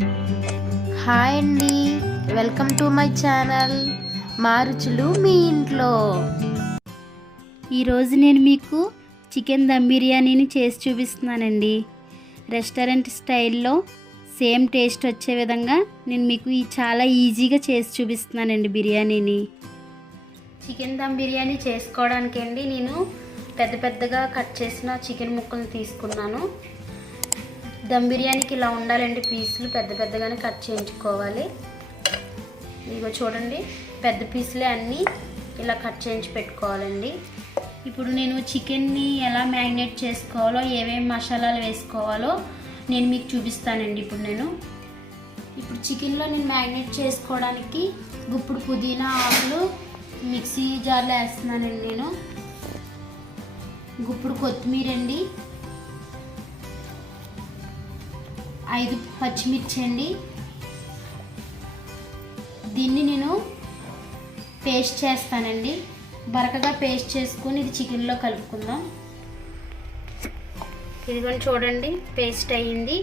Hi అండి, welcome to my channel మా రుచులు మీ ఇంట్లో. ఈరోజు నేను మీకు చికెన్ దమ్ బిర్యానీని చేసి చూపిస్తున్నానండి. రెస్టారెంట్ స్టైల్లో సేమ్ టేస్ట్ వచ్చే విధంగా నేను మీకు చాలా ఈజీగా చేసి చూపిస్తున్నానండి బిర్యానీని. చికెన్ దమ్ బిర్యానీ చేసుకోవడానికి అండి నేను పెద్దగా కట్ చేసిన చికెన్ ముక్కలు తీసుకున్నాను. దమ్ బిర్యానీకి ఇలా ఉండాలండి, పీసులు పెద్దగానే కట్ చేయించుకోవాలి. ఇదిగో చూడండి, పెద్ద పీసులే అన్నీ ఇలా కట్ చేయించి పెట్టుకోవాలండి. ఇప్పుడు నేను చికెన్ని ఎలా మ్యారినేట్ చేసుకోవాలో, ఏమేమి మసాలాలు వేసుకోవాలో నేను మీకు చూపిస్తానండి. ఇప్పుడు చికెన్లో నేను మ్యారినేట్ చేసుకోవడానికి గుప్పుడు పుదీనా ఆకులు మిక్సీ జార్లో వేస్తున్నానండి. నేను గుప్పుడు కొత్తిమీర అండి, 5 పచ్చిమిర్చి అండి. దీన్ని నేను పేస్ట్ చేస్తానండి. బరకగా పేస్ట్ చేసుకొని ఇది చికెన్లో కలుపుకుందాం. ఇదిగోండి చూడండి, పేస్ట్ అయ్యింది.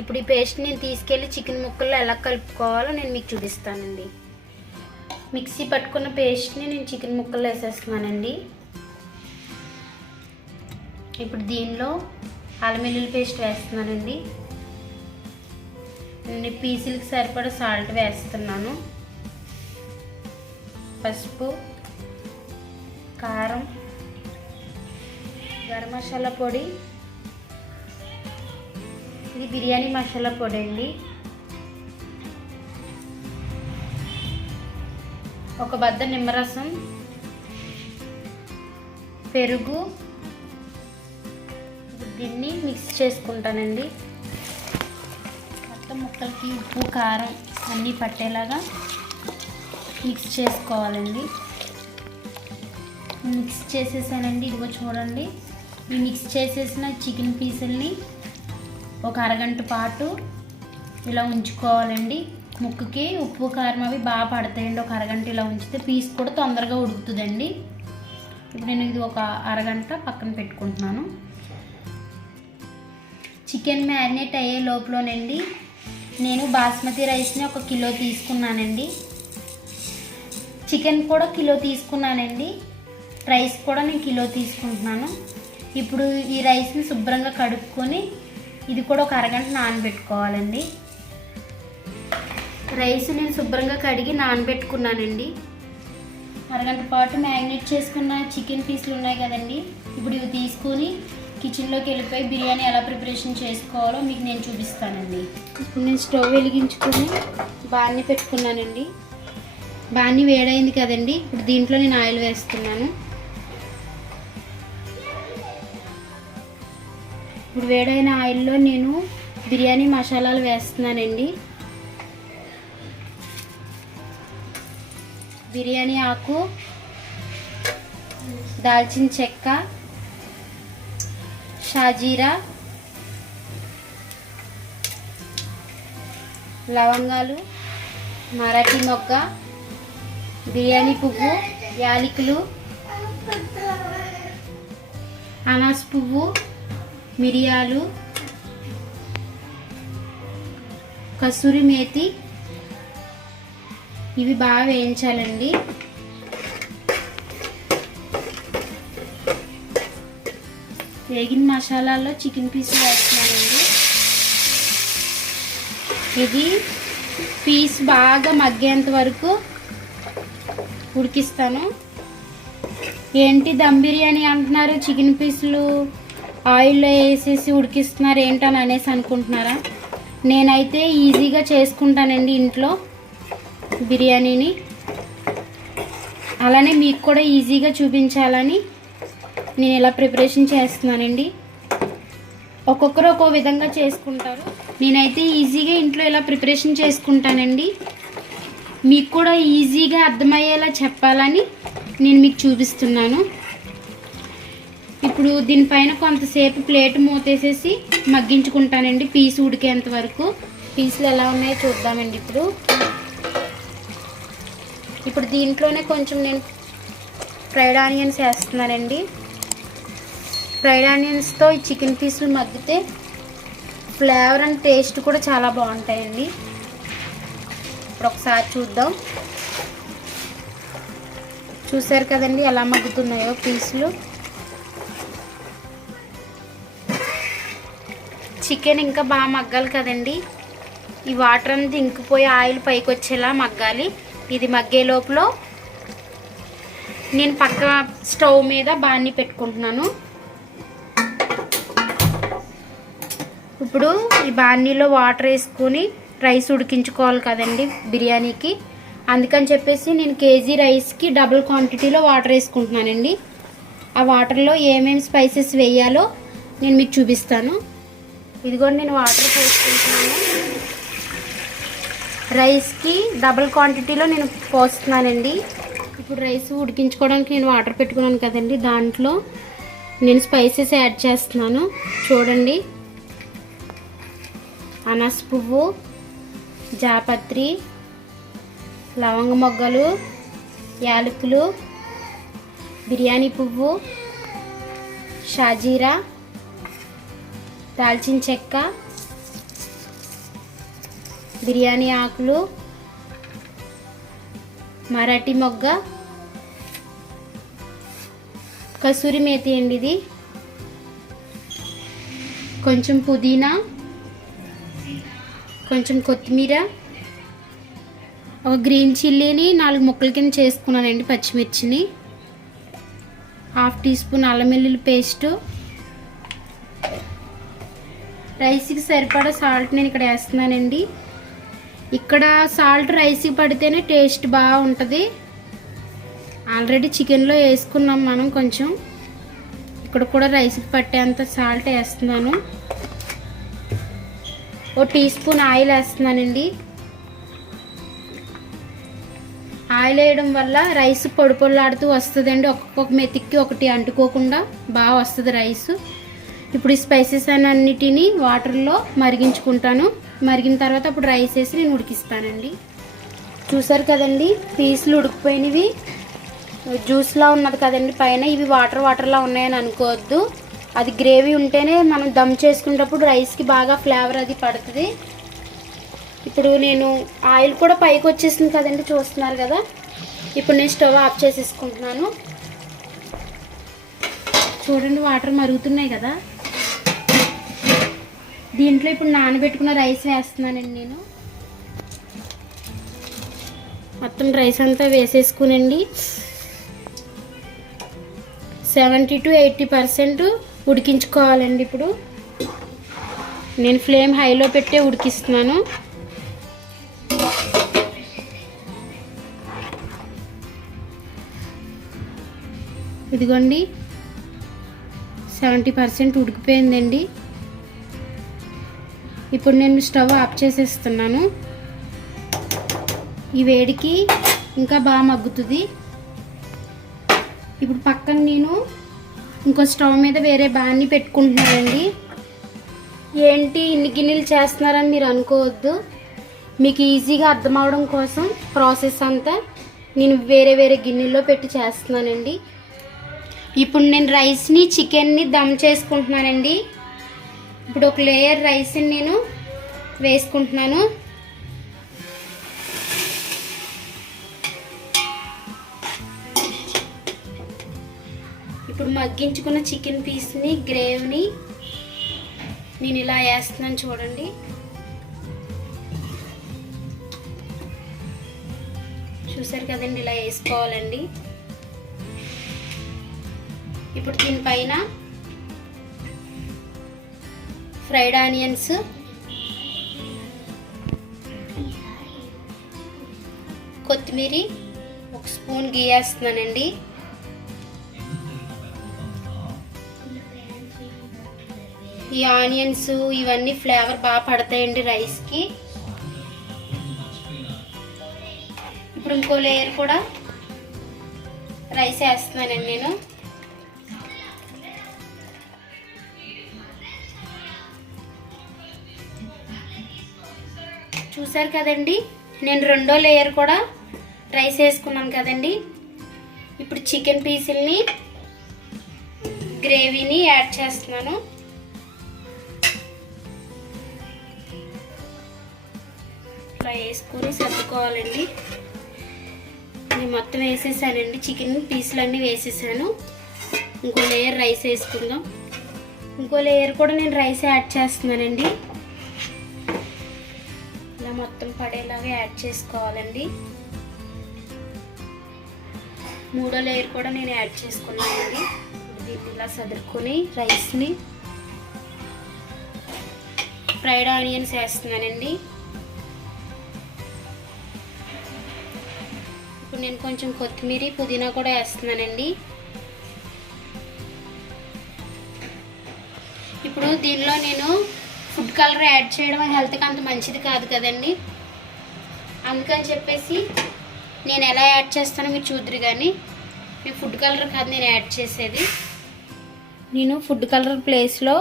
ఇప్పుడు ఈ పేస్ట్ నేను తీసుకెళ్ళి చికెన్ ముక్కల్లో ఎలా కలుపుకోవాలో నేను మీకు చూపిస్తానండి. మిక్సీ పట్టుకున్న పేస్ట్ని నేను చికెన్ ముక్కల్లో వేసేస్తున్నానండి. ఇప్పుడు దీనిలో అల్లం వెల్లుల్లి పేస్ట్ వేస్తున్నానండి. నేను పీసులకి సరిపడా సాల్ట్ వేస్తున్నాను. పసుపు, కారం, గరం మసాలా పొడి, ఇది బిర్యానీ మసాలా పొడి అండి. ఒక బద్ద నిమ్మరసం, పెరుగు. దీన్ని మిక్స్ చేసుకుంటానండి. మొత్తం ముక్కలకి ఉప్పు కారం అన్నీ పట్టేలాగా మిక్స్ చేసుకోవాలండి. మిక్స్ చేసేసానండి. ఇదిగో చూడండి, ఈ మిక్స్ చేసేసిన చికెన్ పీసుల్ని ఒక అరగంట పాటు ఇలా ఉంచుకోవాలండి. ముక్కకి ఉప్పు కారం అవి బాగా పడతాయండి. ఒక అరగంట ఇలా ఉంచితే పీస్ కూడా తొందరగా ఉడుకుతుందండి. ఇప్పుడు నేను ఇది ఒక అరగంట పక్కన పెట్టుకుంటున్నాను. చికెన్ మ్యారినేట్ అయ్యే లోపలనండి నేను బాస్మతి రైస్ని 1 కిలో తీసుకున్నానండి. చికెన్ కూడా కిలో తీసుకున్నానండి. రైస్ కూడా నేను కిలో తీసుకుంటున్నాను. ఇప్పుడు ఈ రైస్ని శుభ్రంగా కడుక్కొని ఇది కూడా ఒక అరగంట నానబెట్టుకోవాలండి. రైస్ నేను శుభ్రంగా కడిగి నానబెట్టుకున్నానండి. అరగంట పాటు మ్యారినేట్ చేసుకున్న చికెన్ పీసులు ఉన్నాయి కదండి, ఇప్పుడు ఇవి తీసుకొని కిచెన్లోకి వెళ్ళిపోయి బిర్యానీ ఎలా ప్రిపరేషన్ చేసుకోవాలో మీకు నేను చూపిస్తానండి. ఇప్పుడు నేను స్టవ్ వెలిగించుకొని బాణీ పెట్టుకున్నానండి. బాణీ వేడైంది కదండి, ఇప్పుడు దీంట్లో నేను ఆయిల్ వేస్తున్నాను. ఇప్పుడు వేడైన ఆయిల్లో నేను బిర్యానీ మసాలాలు వేస్తున్నానండి. బిర్యానీ ఆకు, దాల్చిన చెక్క, షాజీరా, లవంగాలు, మరాఠీ మొగ్గ, బిర్యానీ పువ్వు, యాలకులు, అనాస్ పువ్వు, మిరియాలు, కసూరి మేతి, ఇవి బాగా వేయించాలండి. వేగిన మసాలాల్లో చికెన్ పీసులు వేస్తున్నానండి. ఇది పీస్ బాగా మగ్గేంత వరకు ఉడికిస్తాను. ఏంటి దమ్ బిర్యానీ అంటున్నారు, చికెన్ పీసులు ఆయిల్లో వేసేసి ఉడికిస్తున్నారు ఏంటని అనేసి అనుకుంటున్నారా? నేనైతే ఈజీగా చేసుకుంటానండి ఇంట్లో బిర్యానీని. అలానే మీకు కూడా ఈజీగా చూపించాలని నేను ఇలా ప్రిపరేషన్ చేస్తున్నానండి. ఒక్కొక్కరు ఒక్కో విధంగా చేసుకుంటారు. నేనైతే ఈజీగా ఇంట్లో ఇలా ప్రిపరేషన్ చేసుకుంటానండి. మీకు కూడా ఈజీగా అర్థమయ్యేలా చెప్పాలని నేను మీకు చూపిస్తున్నాను. ఇప్పుడు దీనిపైన కొంతసేపు ప్లేట్ మూతేసేసి మగ్గించుకుంటానండి, పీసు ఉడికేంత వరకు. పీసులు ఎలా ఉన్నాయో చూద్దామండి. ఇప్పుడు దీంట్లోనే కొంచెం నేను ఫ్రైడ్ ఆనియన్స్ వేస్తున్నానండి. ఫ్రైడ్ ఆనియన్స్తో ఈ చికెన్ పీసులు మగ్గితే ఫ్లేవర్ అండ్ టేస్ట్ కూడా చాలా బాగుంటాయండి. ఇప్పుడు ఒకసారి చూద్దాం. చూసారు కదండి ఎలా మగ్గుతున్నాయో పీసులు. చికెన్ ఇంకా బాగా మగ్గాలి కదండి. ఈ వాటర్ అంతా ఇంకిపోయి ఆయిల్ పైకి వచ్చేలా మగ్గాలి. ఇది మగ్గే లోపల నేను పక్క స్టవ్ మీద బాణీ పెట్టుకుంటున్నాను. ఇప్పుడు ఈ బాణీలో వాటర్ వేసుకొని రైస్ ఉడికించుకోవాలి కదండి బిర్యానీకి. అందుకని చెప్పేసి నేను కేజీ రైస్కి డబుల్ క్వాంటిటీలో వాటర్ వేసుకుంటున్నానండి. ఆ వాటర్లో ఏమేమి స్పైసెస్ వేయాలో నేను మీకు చూపిస్తాను. ఇదిగోండి నేను వాటర్ పోసుకుంటున్నాను. రైస్కి డబుల్ క్వాంటిటీలో నేను పోస్తున్నానండి. ఇప్పుడు రైస్ ఉడికించుకోవడానికి నేను వాటర్ పెట్టుకున్నాను కదండి, దాంట్లో నేను స్పైసెస్ యాడ్ చేస్తున్నాను. చూడండి, అనాస పువ్వు, జాపత్రి, లవంగ మొగ్గలు, యాలకులు, బిర్యానీ పువ్వు, షాజీరా, దాల్చిన చెక్క, బిర్యానీ ఆకులు, మరాఠీ మొగ్గ, కసూరి మేతి అండి ఇది, కొంచెం పుదీనా, కొంచెం కొత్తిమీర, ఒక గ్రీన్ చిల్లీని 4 ముక్కల కింద చేసుకున్నానండి, పచ్చిమిర్చిని, 1/2 టీ స్పూన్ అల్లం వెల్లుల్లి పేస్టు, రైస్కి సరిపడా సాల్ట్ నేను ఇక్కడ వేస్తున్నానండి. ఇక్కడ సాల్ట్ రైస్కి పడితేనే టేస్ట్ బాగా ఉంటుంది. ఆల్రెడీ చికెన్లో వేసుకున్నాం మనం కొంచెం. ఇక్కడ కూడా రైస్కి పట్టేంత సాల్ట్ వేస్తున్నాను. 1 టీ స్పూన్ ఆయిల్ వేస్తున్నానండి. ఆయిల్ వేయడం వల్ల రైస్ పొడి పొడిలాడుతూ వస్తుందండి. ఒక్కొక్క మెతిక్కి ఒకటి అంటుకోకుండా బాగా వస్తుంది రైస్. ఇప్పుడు ఈ స్పైసెస్ అన్నిటిని వాటర్లో మరిగించుకుంటాను. మరిగిన తర్వాత అప్పుడు రైస్ వేసి నేను ఉడికిస్తానండి. చూసారు కదండి, పీసులు ఉడికిపోయినవి, జ్యూస్లా ఉన్నది కదండి పైన. ఇవి వాటర్లా ఉన్నాయని అనుకోవద్దు. అది గ్రేవీ ఉంటేనే మనం దమ్ చేసుకునేటప్పుడు రైస్కి బాగా ఫ్లేవర్ అది పడుతుంది. ఇప్పుడు నేను ఆయిల్ కూడా పైకి వచ్చేసింది కదండి, చూస్తున్నారు కదా. ఇప్పుడు నేను స్టవ్ ఆఫ్ చేసేసుకుంటున్నాను. చూడండి, వాటర్ మరుగుతున్నాయి కదా. దీంట్లో ఇప్పుడు నానబెట్టుకున్న రైస్ వేస్తున్నానండి నేను. మొత్తం రైస్ అంతా వేసేసుకునండి. 70 to 80% ఉడికించుకోవాలండి. ఇప్పుడు నేను ఫ్లేమ్ హైలో పెట్టే ఉడికిస్తున్నాను. ఇదిగోండి 70% ఉడికిపోయిందండి. ఇప్పుడు నేను స్టవ్ ఆఫ్ చేసేస్తున్నాను. ఈ వేడికి ఇంకా బాగా మగ్గుతుంది. ఇప్పుడు పక్కన నేను ఇంకో స్టవ్ మీద వేరే బాణీ పెట్టుకుంటున్నానండి. ఏంటి ఇన్ని గిన్నెలు చేస్తున్నారని మీరు అనుకోవద్దు. మీకు ఈజీగా అర్థం అవడం కోసం ప్రాసెస్ అంతా నేను వేరే వేరే గిన్నెల్లో పెట్టి చేస్తున్నానండి. ఇప్పుడు నేను రైస్ని చికెన్ని దమ్ చేసుకుంటున్నానండి. ఇప్పుడు ఒక లేయర్ రైస్ని నేను వేసుకుంటున్నాను. ఇప్పుడు మగ్గించుకున్న చికెన్ పీస్ని, గ్రేవీని నేను ఇలా వేస్తున్నాను. చూడండి, చూసారు కదండి, ఇలా వేసుకోవాలండి. ఇప్పుడు దీనిపైన ఫ్రైడ్ ఆనియన్స్, కొత్తిమీర, 1 స్పూన్ గీ వేస్తున్నానండి. ఈ ఆనియన్స్ ఇవన్నీ ఫ్లేవర్ బాగా పడతాయండి రైస్కి. ఇప్పుడు ఇంకో లేయర్ కూడా రైస్ వేస్తున్నానండి నేను. చూసారు కదండి, నేను రెండో లేయర్ కూడా రైస్ వేసుకున్నాను కదండి. ఇప్పుడు చికెన్ పీసుల్ని, గ్రేవీని యాడ్ చేస్తున్నాను. ఇట్లా వేసుకొని సర్దుకోవాలండి. నేను మొత్తం వేసేసానండి, చికెన్ పీసులన్నీ వేసేసాను. ఇంకో లేయర్ రైస్ వేసుకుందాం. ఇంకో లేయర్ కూడా నేను రైస్ యాడ్ చేస్తున్నానండి. ఇలా మొత్తం పడేలాగా యాడ్ చేసుకోవాలండి. మూడో లేయర్ కూడా నేను యాడ్ చేసుకున్నానండి. దీన్ని ఇలా సదురుకొని రైస్ని ఫ్రైడ్ ఆనియన్స్ వేస్తున్నానండి. ఇప్పుడు నేను కొంచెం కొత్తిమీర పుదీనా కూడా వేస్తున్నానండి. ఇప్పుడు దీనిలో నేను ఫుడ్ కలర్ యాడ్ చేయడం హెల్త్కి అంత మంచిది కాదు కదండి. అందుకని చెప్పేసి నేను ఎలా యాడ్ చేస్తానో మీరు చూద్దరు. కానీ నేను ఫుడ్ కలర్ కాదు నేను యాడ్ చేసేది. నేను ఫుడ్ కలర్ ప్లేస్లో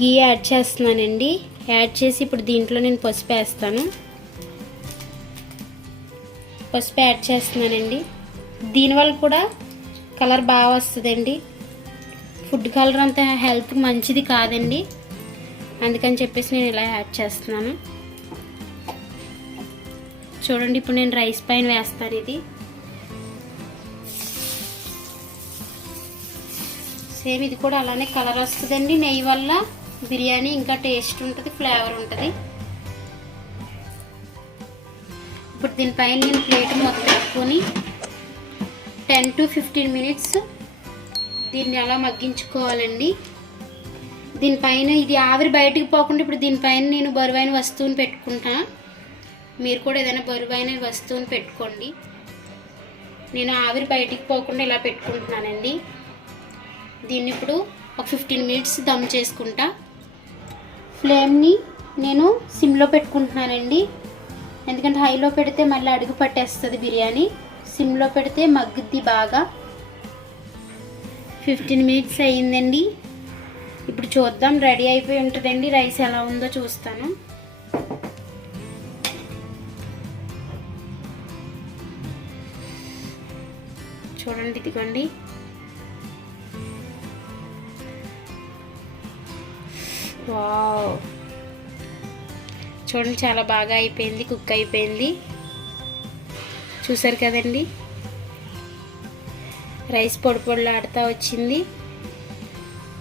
గీ యాడ్ చేస్తున్నానండి. యాడ్ చేసి ఇప్పుడు దీంట్లో నేను పసుపు వేస్తాను. పసుపు యాడ్ చేస్తున్నానండి. దీనివల్ల కూడా కలర్ బాగా వస్తుందండి. ఫుడ్ కలర్ అంత హెల్త్ మంచిది కాదండి. అందుకని చెప్పేసి నేను ఇలా యాడ్ చేస్తున్నాను. చూడండి, ఇప్పుడు నేను రైస్ పైన వేస్తాను. ఇది సేమ్ ఇది కూడా అలానే కలర్ వస్తుందండి. నెయ్యి వల్ల బిర్యానీ ఇంకా టేస్ట్ ఉంటుంది, ఫ్లేవర్ ఉంటుంది. ఇప్పుడు దీనిపైన నేను ప్లేట్ మొత్తం పెట్టుకొని 10 to 15 minutes దీన్ని అలా మగ్గించుకోవాలండి. దీనిపైన ఇది ఆవిరి బయటికి పోకుండా ఇప్పుడు దీనిపైన నేను బరువైన వస్తువుని పెట్టుకుంటా. మీరు కూడా ఏదైనా బరువైన వస్తువుని పెట్టుకోండి. నేను ఆవిరి బయటికి పోకుండా ఇలా పెట్టుకుంటున్నానండి. దీన్ని ఇప్పుడు ఒక 15 minutes దమ్ చేసుకుంటా. ఫ్లేమ్ని నేను సిమ్లో పెట్టుకుంటున్నానండి. ఎందుకంటే హైలో పెడితే మళ్ళీ అడుగు పట్టేస్తుంది బిర్యానీ. సిమ్లో పెడితే మగ్గుద్ది బాగా. 15 minutes అయ్యిందండి. ఇప్పుడు చూద్దాం, రెడీ అయిపోయి ఉంటుందండి. రైస్ ఎలా ఉందో చూస్తాను. చూడండి, ఇదిగోండి. వావ్, చూడండి చాలా బాగా అయిపోయింది, కుక్ అయిపోయింది. చూసారు కదండి, రైస్ పొడి పొడిలాడుతూ వచ్చింది.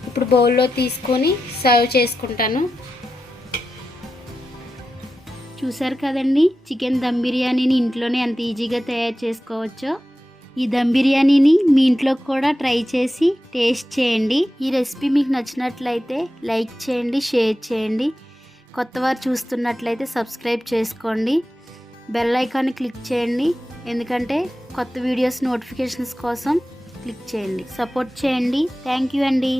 ఇప్పుడు బౌల్లో తీసుకొని సర్వ్ చేసుకుంటాను. చూసారు కదండి, చికెన్ దమ్ బిర్యానీని ఇంట్లోనే ఎంత ఈజీగా తయారు చేసుకోవచ్చో. ఈ దమ్ బిర్యానీని మీ ఇంట్లో కూడా ట్రై చేసి టేస్ట్ చేయండి. ఈ రెసిపీ మీకు నచ్చినట్లయితే లైక్ చేయండి, షేర్ చేయండి. కొత్తవారు చూస్తున్నట్లయితే సబ్స్క్రైబ్ చేసుకోండి. బెల్ ఐకాన్ని క్లిక్ చేయండి, ఎందుకంటే కొత్త వీడియోస్ నోటిఫికేషన్స్ కోసం క్లిక్ చేయండి. సపోర్ట్ చేయండి. థ్యాంక్ యూ అండి.